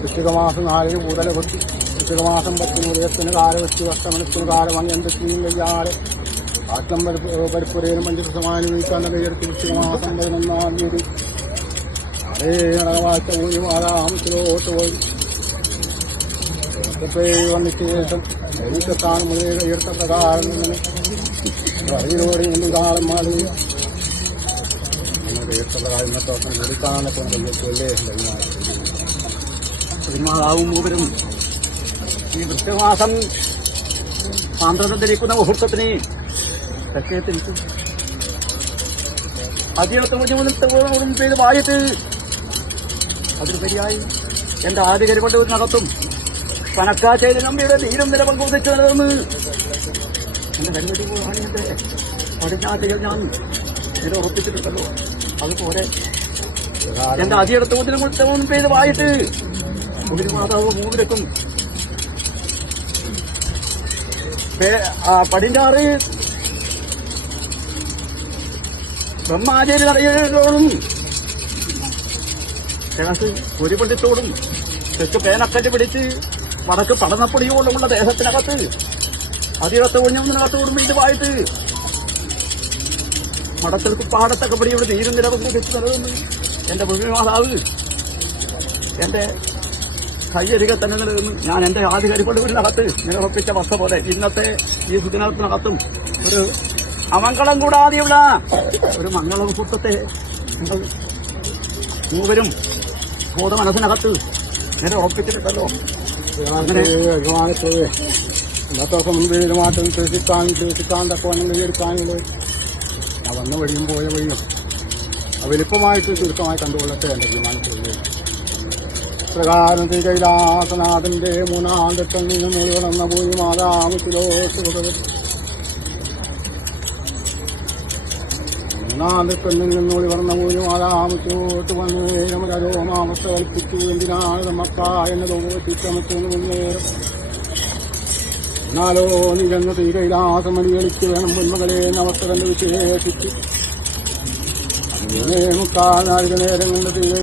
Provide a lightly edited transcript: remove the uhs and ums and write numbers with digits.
വൃശ്ചികമാസം 4 മുതൽ കൊത്തി വൃശ്ചികമാസം 10 ഉദയത്തിന് കാല വെച്ച് വർഷമനത്തിന് കാലം അങ്ങനെ കയ്യാറ് ആറ്റം പരിപ്പുരയിലും 5 ദിവസമാനുഭവിക്കാൻ കയ്യെടുത്ത് വൃശ്ചികമാസം 11-ാം തീയതി അതേ നടവാഴ്ച ഊരി മാതാമത്തിലോട്ട് പോയി വന്നിട്ട് ശേഷം സ്ഥാനം മുതലേ കയ്യെടുത്ത പ്രകാരം അറിയോടെ കൊണ്ട് കാലം മാറി കയ്യെടുത്ത പ്രകാരം ഇന്നത്തെ ദിവസം എടുക്കാനൊക്കെ കയ്യെടുത്തല്ലേ മാതാവും മൂവരും ഈ വൃശ്ചികമാസം സാന്ദ്രതം ധരിക്കുന്ന മുഹൂർത്തത്തിന് തെക്കേത്തിരിക്കും അതിനകത്തും ചെയ്ത് വായത്ത് അതിനുപരിയായി എന്റെ ആദ്യ കൊണ്ടതിനകത്തും പനക്കാ ചെയ്ത നമ്പിയുടെ ധീരം നില പങ്കുവച്ചു നൽകുന്നു എന്റെ കരുവടി പോവാണ് എന്റെ പടിഞ്ഞാറ്റുകൾ ഞാൻ ഇത് ഉറപ്പിച്ചിട്ടുണ്ടല്ലോ അതുപോലെ എന്റെ അതിനകത്തും ചെയ്ത് വായിട്ട് ഒരു മാതാവ് മൂന്നിലേക്കും പടിഞ്ഞാറ് ബ്രഹ്മാചാര്യ നടയോടും കിഴക്ക് ഒരു പള്ളിത്തോടും തെക്ക് പേനക്കറ്റ് പിടിച്ച് വടക്ക് പടന്നപ്പൊടിയോടുമുള്ള ദേശത്തിനകത്ത് അതിനകത്ത് ഒഞ്ഞൊന്നിനകത്തോടും ഇതുമായിട്ട് മടത്തിൽ പാടത്തൊക്കെ പടിയോട് നീരും നിലവൊക്കെ വെച്ച് നൽകുന്നു എന്റെ ഭൂമിമാതാവ് എന്റെ കൈയരികെ തന്നെ നിലനിന്ന് ഞാൻ എന്റെ ആധികാരികളുടെ നിലനിർപ്പിച്ച വസ്ത പോലെ ഇന്നത്തെ ഈ സുദിനത്തിനകത്തും ഒരു അമംഗളം കൂടാതെയുള്ള ഒരു മംഗളമുഹൂർത്തത്തെ മൂവരും ബോധ മനസ്സിനകത്ത് ഞാൻ ഉറപ്പിച്ചിട്ടുണ്ടല്ലോ. അങ്ങനെ അഭിമാനത്തോടെ ഇന്നത്തെ ദിവസം മുൻപ് മാറ്റം തീർച്ചിക്കാൻ തക്കവണ്ണം കൈയെടുക്കാനുള്ള ഞാൻ വന്ന വഴിയും പോയ വഴിയും വലിപ്പമായിട്ട് ചുരുക്കമായി കണ്ടുകൊള്ളട്ടെ എന്റെ അഭിമാനത്തോടെ പ്രകാരം കൈലാസനാഥന്റെ 3-ാം ഘട്ടം നിന്നും വളർന്ന പോയി മാതാമത്തിലോട്ട് ഭഗവതി 3-ാം ഘട്ടം നിന്നും വളർന്ന പോയി മാതാമത്തിലോട്ട് വന്ന് രമരോമാമത്ത കൽപ്പിച്ചു എന്തിനാണ് നമ്മക്ക എന്നത് ചിത്രമത്തെന്ന് മുന്നേറും എന്നാലോ നിരന്ന കൈലാസം മണികളിക്ക് വേണം പൊന്മകളെ അവസ്ഥ കണ്ട് വിശേഷിച്ചു 3-4 നേരം കൊണ്ട്